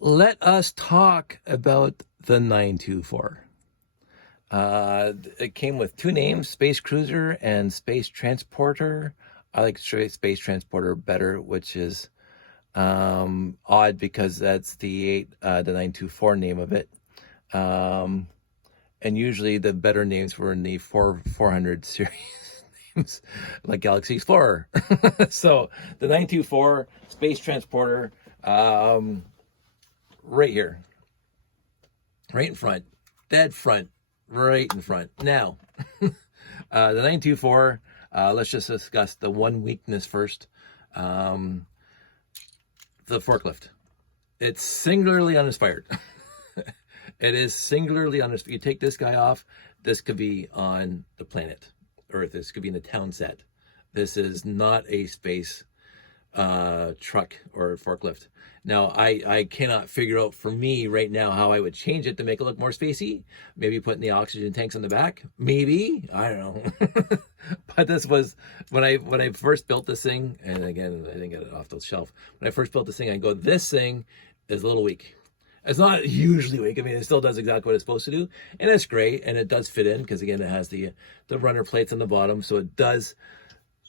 Let us talk about the 924. It came with two names, Space Cruiser and Space Transporter. I like Space Transporter better, which is odd because that's the 924 name of it. And usually the better names were in the 400 series names, like Galaxy Explorer. So the 924 Space Transporter, right here, right in front, dead front, right in front. Now, the 924, let's just discuss the one weakness first. The forklift. It's singularly uninspired. It is singularly uninspired. You take this guy off, this could be on the planet Earth. This could be in a town set. This is not a space truck or forklift. Now, I cannot figure out for me right now how I would change it to make it look more spacey. Maybe putting the oxygen tanks on the back. Maybe, I don't know. But this was when I first built this thing, and again, I didn't get it off the shelf. When I first built this thing, I go, this thing is a little weak. It's not hugely weak. I mean, it still does exactly what it's supposed to do, and it's great, and it does fit in because again, it has the runner plates on the bottom, so it does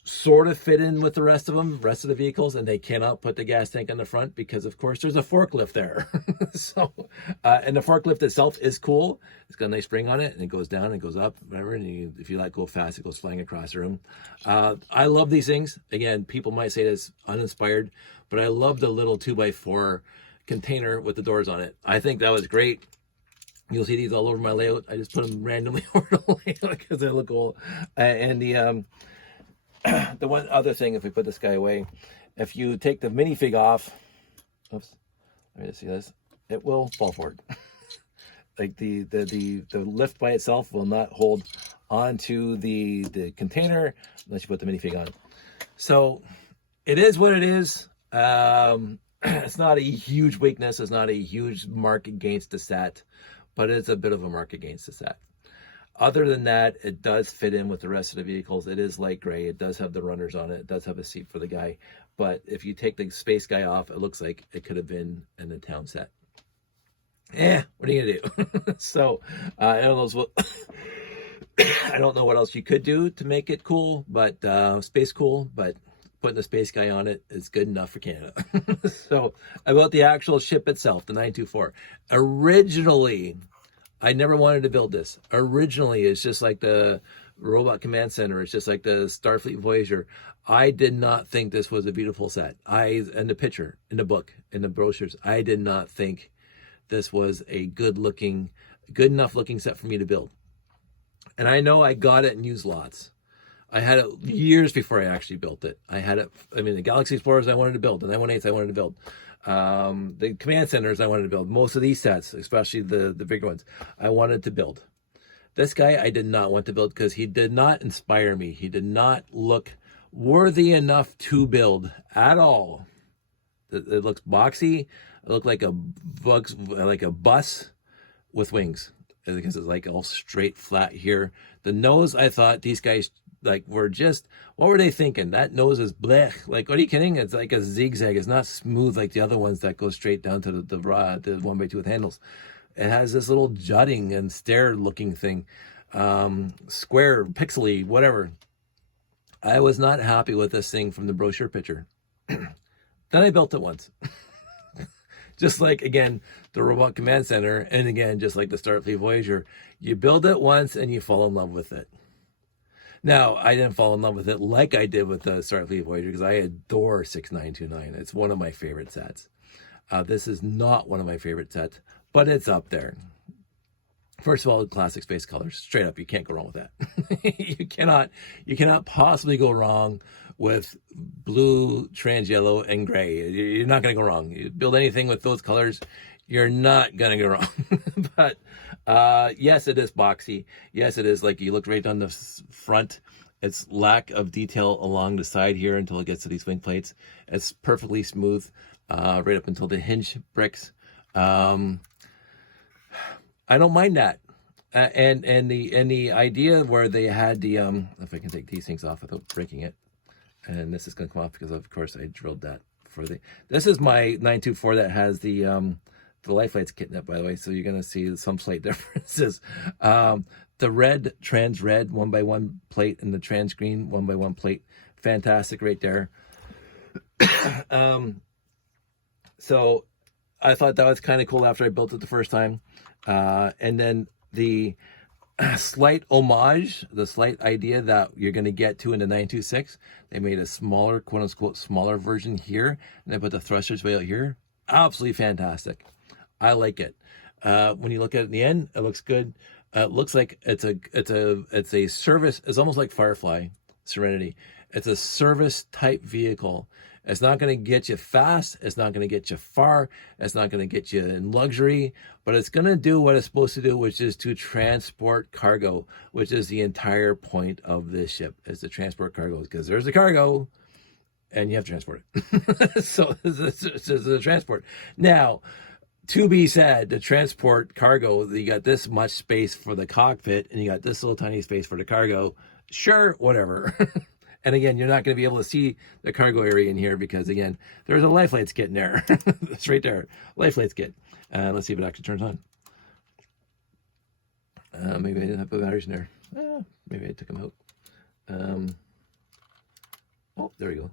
sort of fit in with the rest of the vehicles, and they cannot put the gas tank on the front because of course there's a forklift there. So and the forklift itself is cool. It's got a nice spring on it, and it goes down and goes up, whatever, and if you let go fast, it goes flying across the room. I love these things. Again, people might say it's uninspired, but I love the little 2x4 container with the doors on it. I think that was great. You'll see these all over my layout. I just put them randomly over the layout because they look cool. And the one other thing, if we put this guy away, if you take the minifig off, oops, let me just see this, it will fall forward. Like the lift by itself will not hold onto the container unless you put the minifig on. So it is what it is. It's not a huge weakness. It's not a huge mark against the set, but it's a bit of a mark against the set. Other than that, it does fit in with the rest of the vehicles. It is light gray. It does have the runners on it. It does have a seat for the guy. But if you take the space guy off, it looks like it could have been in the town set. What are you gonna do? So I don't know what I don't know what else you could do to make it cool, but space cool, but putting the space guy on it is good enough for Canada. So about the actual ship itself, the 924. Originally, I never wanted to build this. Originally, it's just like the Robot Command Center. It's just like the Starfleet Voyager. I did not think this was a beautiful set. In the picture, in the book, in the brochures, I did not think this was a good enough looking set for me to build. And I know I got it in used lots. I had it years before I actually built it. I had it, the Galaxy Explorers I wanted to build, the 918s I wanted to build. The command centers I wanted to build. Most of these sets, especially the bigger ones, I wanted to build. This guy I did not want to build because he did not inspire me. He did not look worthy enough to build at all. It looks boxy. It looked like a bus with wings because it's like all straight flat here. The nose, I thought these guys were just, what were they thinking? That nose is blech. Like, what are you kidding? It's like a zigzag. It's not smooth like the other ones that go straight down to the 1x2 with handles. It has this little jutting and stair looking thing, square, pixely, whatever. I was not happy with this thing from the brochure picture. Then I built it once. Just like, again, the Robot Command Center, and again, just like the Starfleet Voyager, you build it once and you fall in love with it. Now, I didn't fall in love with it like I did with the Starfleet Voyager because I adore 6929. It's one of my favorite sets. This is not one of my favorite sets, but it's up there. First of all, classic space colors. Straight up, you can't go wrong with that. You cannot possibly go wrong with blue, trans yellow, and gray. You're not going to go wrong. You build anything with those colors, you're not going to go wrong. But yes, it is boxy. Yes, it is like you look right on the front. It's lack of detail along the side here until it gets to these wing plates. It's perfectly smooth right up until the hinge bricks. I don't mind that. And the idea where they had the if I can take these things off without breaking it, and this is going to come off because of course I drilled that for the. This is my 924 that has the the life lights kit in it, by the way, so you're going to see some slight differences. The red, trans red 1x1 plate and the trans green 1x1 plate, fantastic right there. So I thought that was kind of cool after I built it the first time. And then the slight homage, the slight idea that you're going to get to in the 926, they made a smaller, quote unquote, smaller version here, and they put the thrusters way out here. Absolutely fantastic. I like it. When you look at it in the end, it looks good. It looks like it's a service. It's almost like Firefly Serenity. It's a service type vehicle. It's not going to get you fast. It's not going to get you far. It's not going to get you in luxury, but it's going to do what it's supposed to do, which is to transport cargo, which is the entire point of this ship, is to transport cargo, because there's the cargo and you have to transport it. So this is the transport. Now, to be said, to transport cargo, you got this much space for the cockpit and you got this little tiny space for the cargo. Sure, whatever. And again, you're not going to be able to see the cargo area in here because, again, there's a life lights kit in there. It's right there. Life lights kit. Let's see if it actually turns on. Maybe I didn't have the batteries in there. Maybe I took them out. Oh, there we go.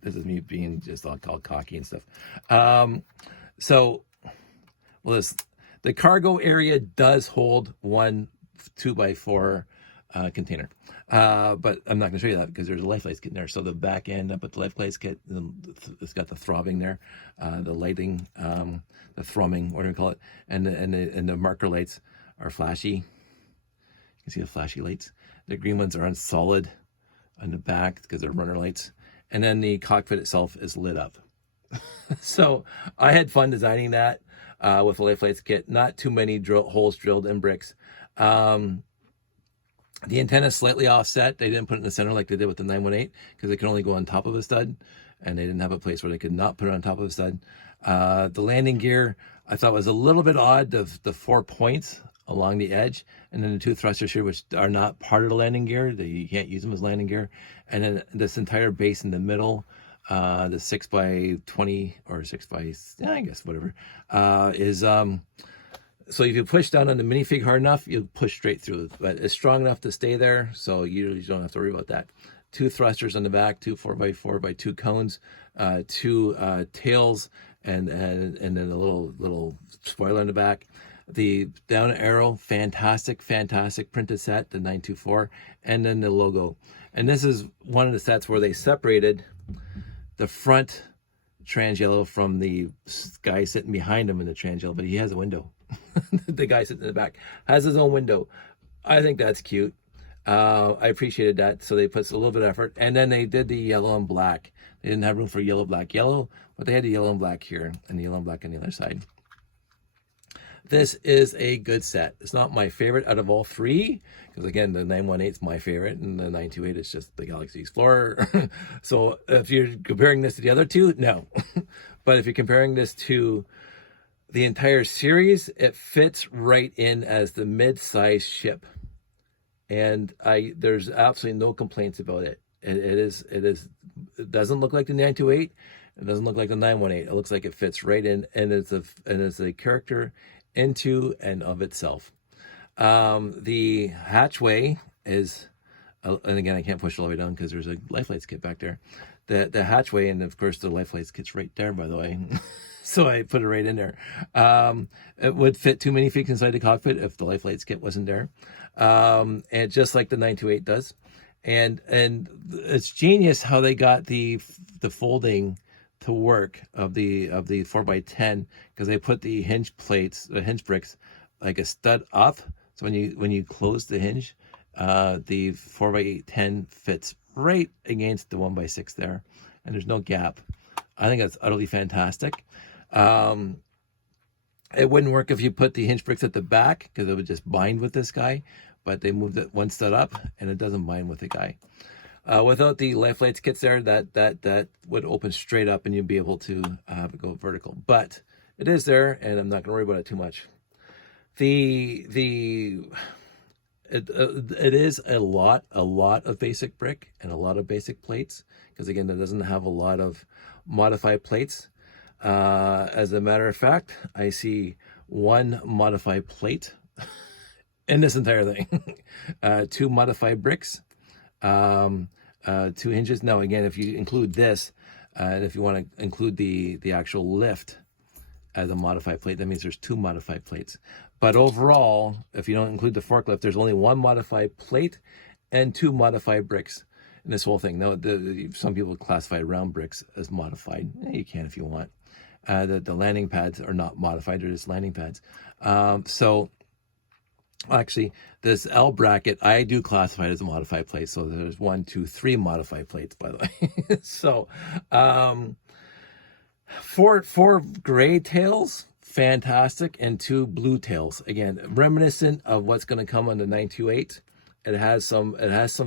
This is me being just all cocky and stuff. The cargo area does hold one 2x4 container, but I'm not going to show you that because there's a life lights kit in there. So the back end, I put the life lights kit. It's got the throbbing there, the lighting, the thrumming, what do we call it, and the marker lights are flashy. You can see the flashy lights. The green ones are on solid on the back because they're runner lights, and then the cockpit itself is lit up. So I had fun designing that with the life lights kit. Not too many holes drilled in bricks. The antenna is slightly offset. They didn't put it in the center like they did with the 918 because it could only go on top of a stud, and they didn't have a place where they could not put it on top of a stud. The landing gear I thought was a little bit odd, the 4 points along the edge, and then the 2 thrusters here, which are not part of the landing gear. You can't use them as landing gear. And then this entire base in the middle, the 6x20 or 6x, I guess, whatever, is... So if you push down on the minifig hard enough, you'll push straight through. But it's strong enough to stay there, so you don't have to worry about that. 2 thrusters on the back, 2 4x4x2 cones, 2 tails, and then a little spoiler on the back. The down arrow, fantastic printed set, the 924, and then the logo. And this is one of the sets where they separated the front trans yellow from the guy sitting behind him in the trans yellow, but he has a window. The guy sitting in the back has his own window. I think that's cute. I appreciated that. So they put a little bit of effort, and then they did the yellow and black. They didn't have room for yellow, black, yellow, but they had the yellow and black here and the yellow and black on the other side. This is a good set. It's not my favorite out of all 3, because again, the 918 is my favorite, and the 928 is just the Galaxy Explorer. So if you're comparing this to the other 2, no. But if you're comparing this to the entire series, it fits right in as the mid-size ship, and there's absolutely no complaints about it. It doesn't look like the 928. It doesn't look like the 918. It looks like it fits right in, and it's a character into and of itself. The hatchway is, and again, I can't push it all the way down because there's a life lights kit back there. The hatchway, and of course the life lights kit's right there, by the way. So I put it right in there. It would fit 2 minifigs inside the cockpit if the life lights kit wasn't there. And just like the 928 does. And it's genius how they got the folding to work of the 4x10, because they put the hinge plates, the hinge bricks, like a stud up. So when you close the hinge, the 4x10 fits right against the 1x6 there, and there's no gap. I think that's utterly fantastic. It wouldn't work if you put the hinge bricks at the back, because it would just bind with this guy, but they moved it 1 stud up and it doesn't bind with the guy. Without the life lights kits there, that would open straight up and you'd be able to have it go vertical. But it is there, and I'm not going to worry about it too much. It is a lot of basic brick and a lot of basic plates, because again, it doesn't have a lot of modified plates. As a matter of fact, I see one modified plate in this entire thing. Two modified bricks, two hinges. Now, again, if you include this, and if you want to include the actual lift as a modified plate, that means there's two modified plates. But overall, if you don't include the forklift, there's only one modified plate and two modified bricks in this whole thing. Now, some people classify round bricks as modified. You can if you want. The landing pads are not modified, they're just landing pads. So actually, this L bracket, I do classify it as a modified plate. So there's 1, 2, 3 modified plates, by the way. So four gray tails, fantastic, and 2 blue tails. Again, reminiscent of what's going to come on the 928. It has some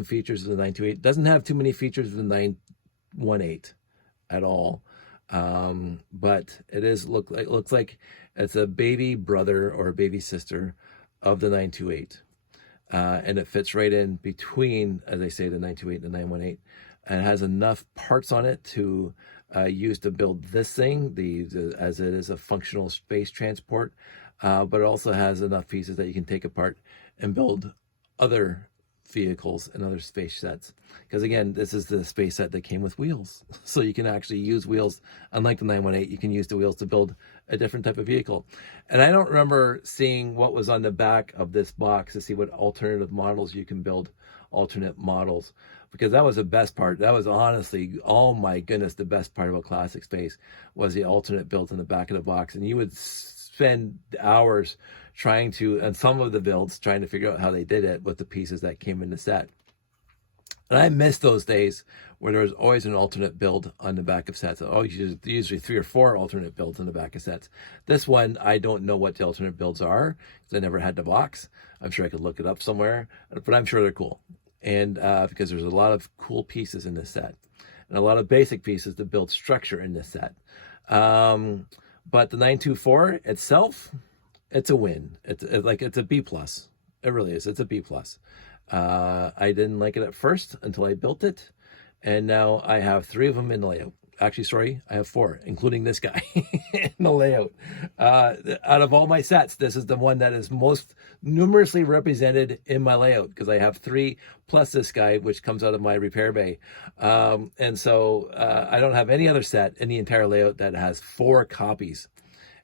features of the 928. It doesn't have too many features of the 918 at all. But it looks like it's a baby brother or a baby sister of the 928. And it fits right in between, as I say, the 928 and the 918. And it has enough parts on it to use to build this thing, as it is a functional space transport. But it also has enough pieces that you can take apart and build other vehicles and other space sets. Because again, this is the space set that came with wheels. So you can actually use wheels. Unlike the 918, you can use the wheels to build a different type of vehicle. And I don't remember seeing what was on the back of this box to see what alternative models you can build, alternate models, because that was the best part. That was honestly, oh my goodness, the best part about Classic Space was the alternate built in the back of the box. And you would spend hours trying to, and some of the builds, trying to figure out how they did it with the pieces that came in the set. And I miss those days where there was always an alternate build on the back of sets. Oh, usually 3 or 4 alternate builds on the back of sets. This one, I don't know what the alternate builds are because I never had the box. I'm sure I could look it up somewhere, but I'm sure they're cool. And because there's a lot of cool pieces in this set and a lot of basic pieces to build structure in this set. But the 924 itself, it's a win. It's a B plus. It really is. It's a B plus. I didn't like it at first until I built it, and now I have 3 of them in the layout. Actually, sorry, I have 4, including this guy in the layout. Out of all my sets, this is the one that is most numerously represented in my layout because I have 3 plus this guy, which comes out of my repair bay. And so I don't have any other set in the entire layout that has 4 copies.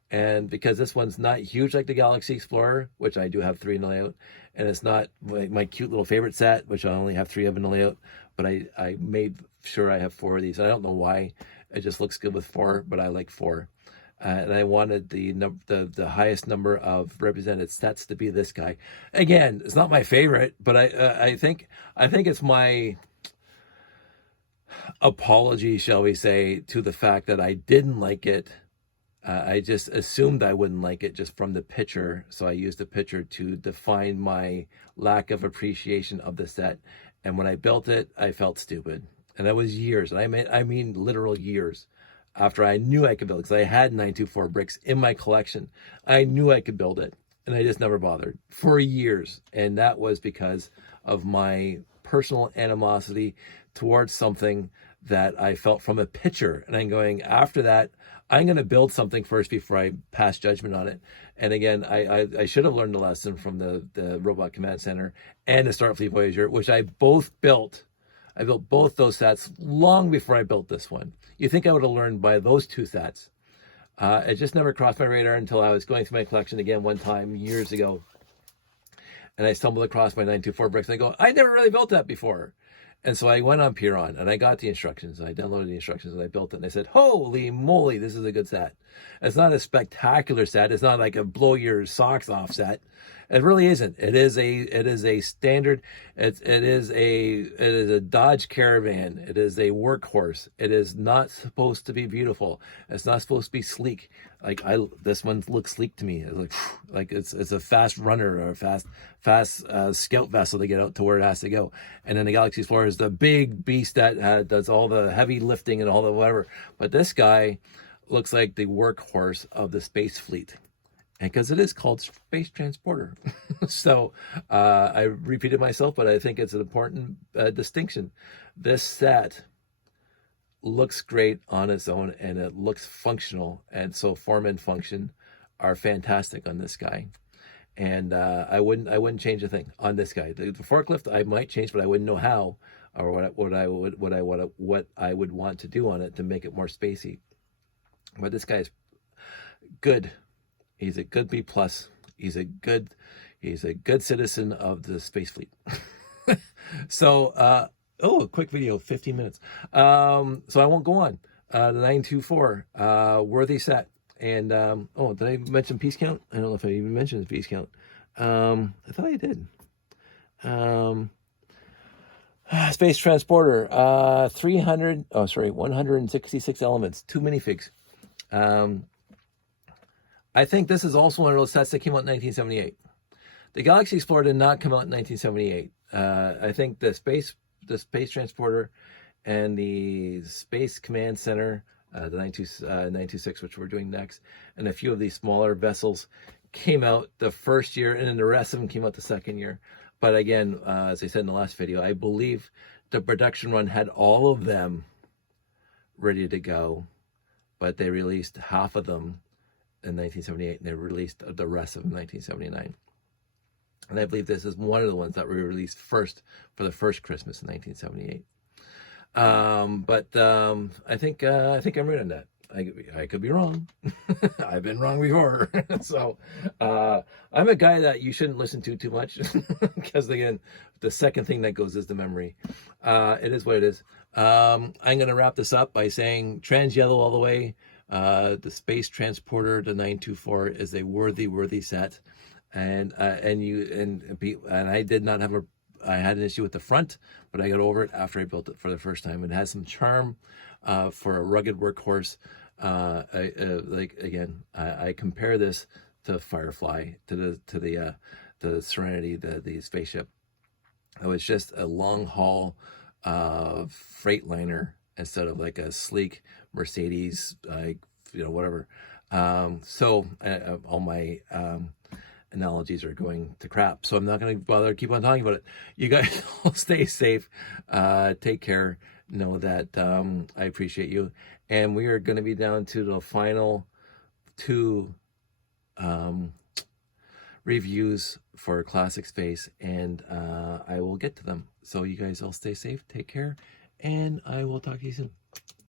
And because this one's not huge like the Galaxy Explorer, which I do have 3 in the layout, and it's not my cute little favorite set, which I only have 3 of in the layout, but I made sure I have 4 of these. I don't know why. It just looks good with 4, but I like 4. And I wanted the highest number of represented sets to be this guy. Again, it's not my favorite, but I think it's my apology, shall we say, to the fact that I didn't like it. I just assumed I wouldn't like it just from the picture, so I used the picture to define my lack of appreciation of the set. And when I built it, I felt stupid. And that was years, and I mean literal years, after I knew I could build it, because I had 924 bricks in my collection. I knew I could build it, and I just never bothered for years. And that was because of my personal animosity towards something that I felt from a picture. And I'm going, after that, I'm going to build something first before I pass judgment on it. And again, I should have learned a lesson from the Robot Command Center and the Starfleet Voyager, which I both built. I built both those sets long before I built this one. You think I would have learned by those 2 sets. It just never crossed my radar until I was going through my collection again one time years ago. And I stumbled across my 924 bricks and I go, I never really built that before. And so I went on Piron and I got the instructions. I downloaded the instructions and I built it. And I said, holy moly, this is a good set. It's not a spectacular set. It's not like a blow your socks off set. It really isn't. It is a standard. It is a Dodge Caravan. It is a workhorse. It is not supposed to be beautiful. It's not supposed to be sleek. This one looks sleek to me. It's like it's a fast runner or a fast scout vessel to get out to where it has to go. And then the Galaxy Explorer is the big beast that does all the heavy lifting and all the whatever. But this guy looks like the workhorse of the space fleet. And because it is called Space Transporter. So I repeated myself, but I think it's an important distinction. This set looks great on its own, and it looks functional. And so form and function are fantastic on this guy. And I wouldn't change a thing on this guy. The forklift I might change, but I wouldn't know how, or what I would want to do on it to make it more spacey. But this guy's good. He's a good B plus. He's a good citizen of the space fleet. So oh, a quick video, 15 minutes. So I won't go on. The 924 worthy set. And oh, did I mention piece count? I don't know if I even mentioned the piece count. I thought I did. Space transporter, 166 elements, 2 minifigs. I think this is also one of those sets that came out in 1978. The Galaxy Explorer did not come out in 1978. I think the space transporter and the Space Command Center, the 926, which we're doing next, and a few of these smaller vessels came out the first year, and then the rest of them came out the second year. But again, as I said in the last video, I believe the production run had all of them ready to go, but they released half of them in 1978, and they released the rest of them in 1979. And I believe this is one of the ones that were released first for the first Christmas in 1978. But I think I'm right on that. I could be wrong. I've been wrong before. So I'm a guy that you shouldn't listen to too much, because again, the second thing that goes is the memory. It is what it is. I'm going to wrap this up by saying trans yellow all the way. The space transporter, the 924, is a worthy set. And I did not have I had an issue with the front, but I got over it after I built it for the first time. It has some charm for a rugged workhorse. I compare this to Firefly, to the Serenity, the spaceship. It was just a long haul Freightliner instead of like a sleek Mercedes, whatever. So all my analogies are going to crap, so I'm not going to bother to keep on talking about it. You guys all stay safe, take care, know that I appreciate you, and we are going to be down to the final 2 reviews for Classic Space, and I will get to them. So you guys all stay safe, take care, and I will talk to you soon.